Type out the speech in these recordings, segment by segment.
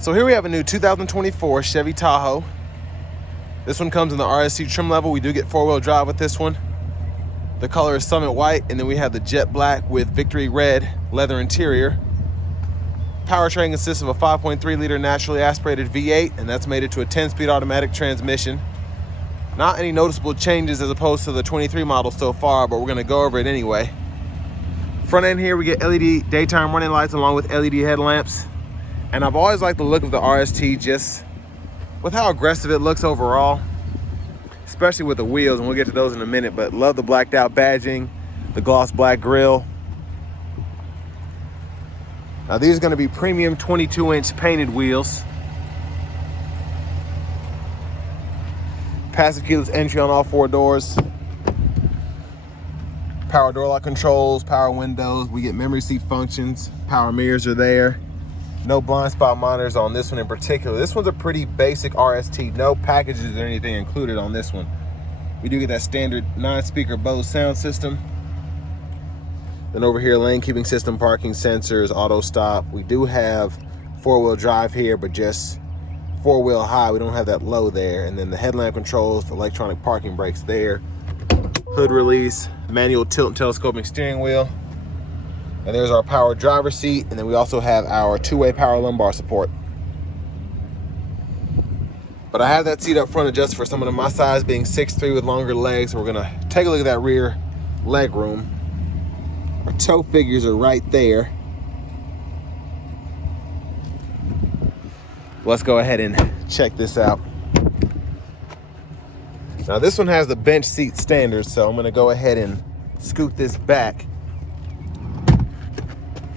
So here we have a new 2024 Chevy Tahoe. This one comes in the RST trim level. We do get four-wheel drive with this one. The color is Summit White, and then we have the jet black with Victory Red leather interior. Powertrain consists of a 5.3-liter naturally aspirated V8, and that's made it to a 10-speed automatic transmission. Not any noticeable changes as opposed to the 23 model so far, but we're gonna go over it anyway. Front end here, we get LED daytime running lights along with LED headlamps. And I've always liked the look of the RST just with how aggressive it looks overall, especially with the wheels, and we'll get to those in a minute, but love the blacked out badging, the gloss black grille. Now these are gonna be premium 22-inch painted wheels. Passive keyless entry on all four doors. Power door lock controls, power windows. We get memory seat functions. Power mirrors are there. No blind spot monitors on this one in particular. This one's a pretty basic RST. No packages or anything included on this one. We do get that standard 9-speaker Bose sound system. Then over here, lane keeping system, parking sensors, auto stop. We do have four-wheel drive here, but just four-wheel high. We don't have that low there. And then the headlamp controls, the electronic parking brakes there. Hood release, manual tilt and telescoping steering wheel. And there's our power driver seat. And then we also have our two-way power lumbar support. But I have that seat up front adjusted for someone of my size, being 6'3" with longer legs. So we're gonna take a look at that rear leg room. Our toe figures are right there. Let's go ahead and check this out. Now this one has the bench seat standard, so I'm gonna go ahead and scoot this back.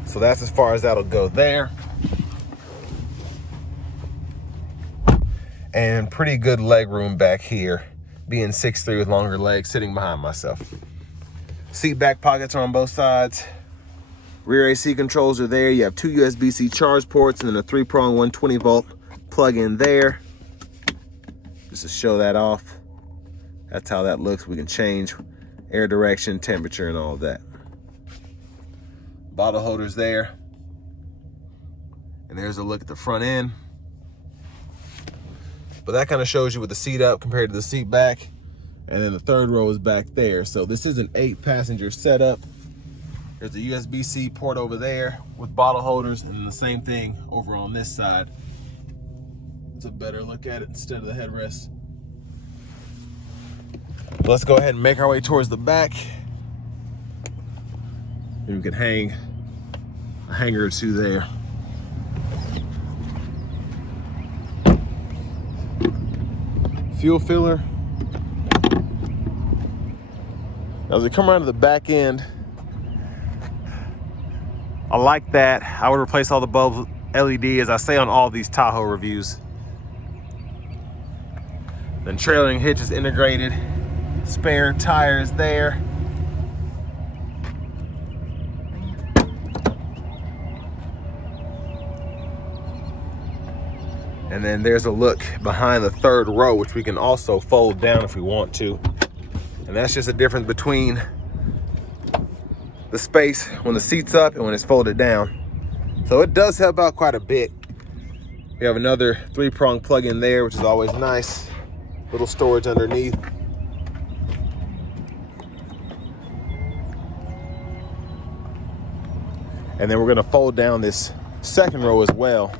So that's as far as that'll go there. And pretty good leg room back here, being 6'3" with longer legs, sitting behind myself. Seat back pockets are on both sides. Rear AC controls are there. You have two USB-C charge ports and then a 3-prong 120-volt plug-in there. Just to show that off. That's how that looks. We can change air direction, temperature, and all of that. Bottle holders there. And there's a look at the front end. But that kind of shows you with the seat up compared to the seat back. And then the third row is back there. So this is an 8-passenger setup. There's a USB-C port over there with bottle holders, and then the same thing over on this side. It's a better look at it instead of the headrest. Let's go ahead and make our way towards the back. Maybe we can hang a hanger or two there. Fuel filler. Now as we come around to the back end, I like that. I would replace all the bulbs LED, as I say on all these Tahoe reviews. Then trailing hitch is integrated. Spare tires there. And then there's a look behind the third row, which we can also fold down if we want to. And that's just a difference between the space when the seat's up and when it's folded down. So it does help out quite a bit. We have another 3-prong plug-in there, which is always nice. Little storage underneath. And then we're gonna fold down this second row as well.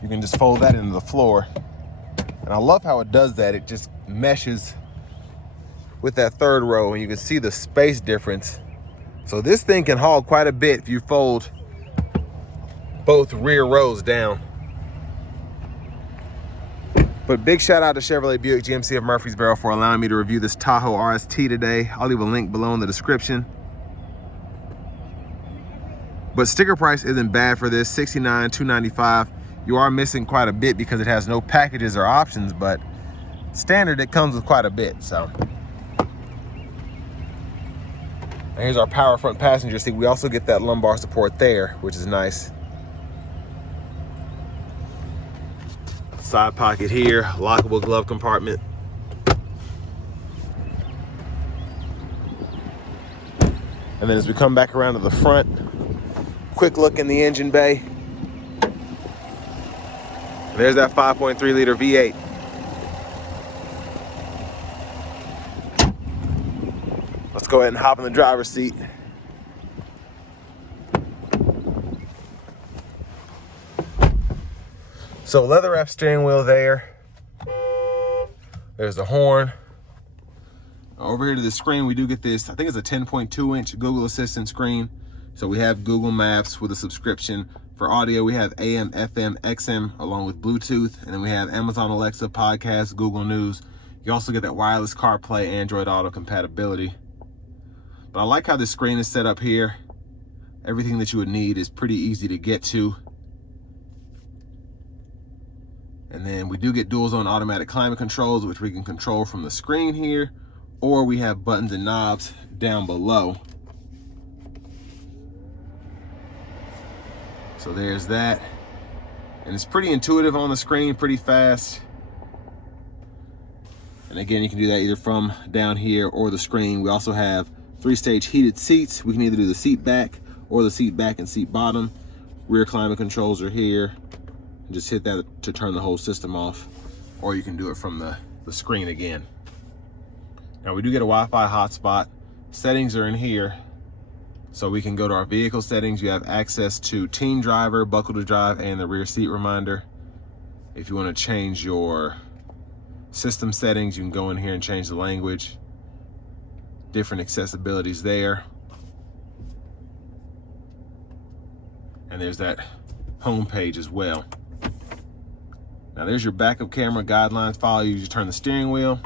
You can just fold that into the floor. And I love how it does that. It just meshes with that third row, and you can see the space difference. So this thing can haul quite a bit if you fold both rear rows down. But big shout out to Chevrolet Buick GMC of Murfreesboro for allowing me to review this Tahoe RST today. I'll leave a link below in the description. But sticker price isn't bad for this, $69,295. You are missing quite a bit because it has no packages or options, but standard it comes with quite a bit. So and here's our power front passenger seat. We also get that lumbar support there, which is nice. Side pocket here, lockable glove compartment. And then as we come back around to the front, quick look in the engine bay. There's that 5.3 liter V8. Let's go ahead and hop in the driver's seat. So leather wrap steering wheel there. There's the horn. Over here to the screen, we do get this, I think it's a 10.2 inch Google Assistant screen. So we have Google Maps with a subscription. For audio, we have AM, FM, XM, along with Bluetooth. And then we have Amazon Alexa, podcasts, Google News. You also get that wireless CarPlay, Android Auto compatibility. But I like how this screen is set up here. Everything that you would need is pretty easy to get to. And then we do get dual zone automatic climate controls, which we can control from the screen here, or we have buttons and knobs down below. So there's that. And it's pretty intuitive on the screen, pretty fast. And again, you can do that either from down here or the screen. We also have 3-stage heated seats. We can either do the seat back or the seat back and seat bottom. Rear climate controls are here. Just hit that to turn the whole system off, or you can do it from the screen again. Now we do get a Wi-Fi hotspot. Settings are in here. So we can go to our vehicle settings. You have access to team driver, buckle to drive, and the rear seat reminder. If you want to change your system settings, you can go in here and change the language. Different accessibilities there. And there's that home page as well. Now there's your backup camera, guidelines, follow you, turn the steering wheel.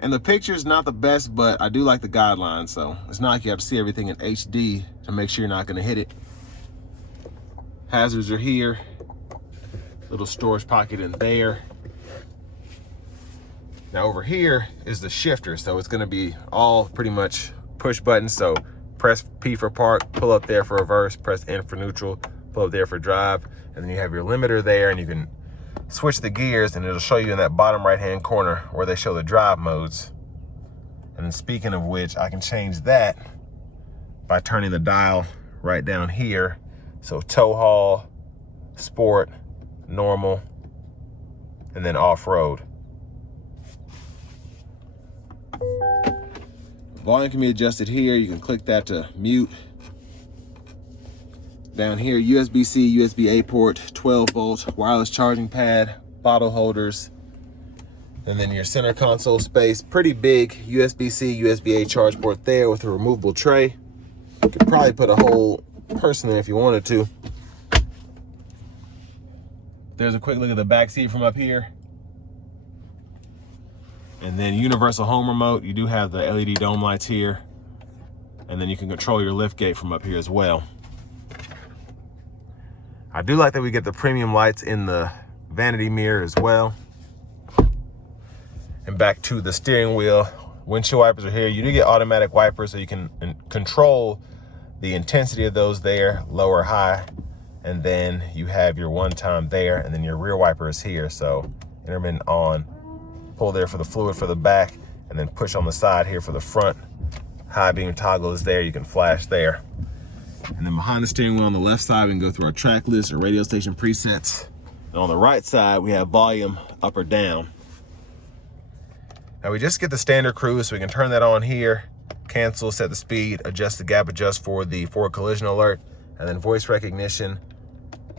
And the picture's not the best, but I do like the guidelines, so it's not like you have to see everything in HD to make sure you're not gonna hit it. Hazards are here. Little storage pocket in there. Now over here is the shifter, so it's gonna be all pretty much push buttons. So press P for park, pull up there for reverse, press N for neutral, pull up there for drive, and then you have your limiter there, and you can switch the gears, and it'll show you in that bottom right-hand corner where they show the drive modes. And then speaking of which, I can change that by turning the dial right down here. So tow haul, sport, normal, and then off-road. Volume can be adjusted here. You can click that to mute. Down here, USB-C, USB-A port, 12 volt, wireless charging pad, bottle holders, and then your center console space. Pretty big USB-C, USB-A charge port there with a removable tray. You could probably put a whole person in if you wanted to. There's a quick look at the back seat from up here. And then universal home remote. You do have the LED dome lights here. And then you can control your lift gate from up here as well. I do like that we get the premium lights in the vanity mirror as well. And back to the steering wheel. Windshield wipers are here. You do get automatic wipers, so you can control the intensity of those there, low or high. And then you have your one time there, and then your rear wiper is here. So intermittent on, pull there for the fluid for the back, and then push on the side here for the front. High beam toggle is there, you can flash there. And then behind the steering wheel on the left side, we can go through our track list or radio station presets. And on the right side, we have volume up or down. Now we just get the standard cruise, so we can turn that on here, cancel, set the speed, adjust the gap adjust for the forward collision alert, and then voice recognition,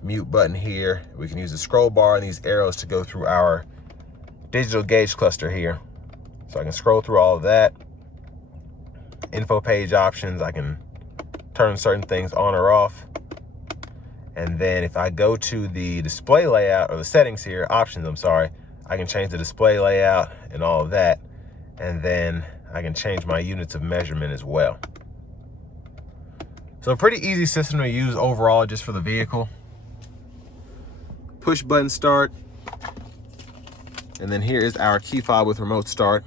mute button here. We can use the scroll bar and these arrows to go through our digital gauge cluster here. So I can scroll through all of that. Info page options, I can turn certain things on or off. And then if I go to the display layout, or the settings here, options, I'm sorry, I can change the display layout and all of that. And then I can change my units of measurement as well. So a pretty easy system to use overall just for the vehicle. Push button start. And then here is our key fob with remote start.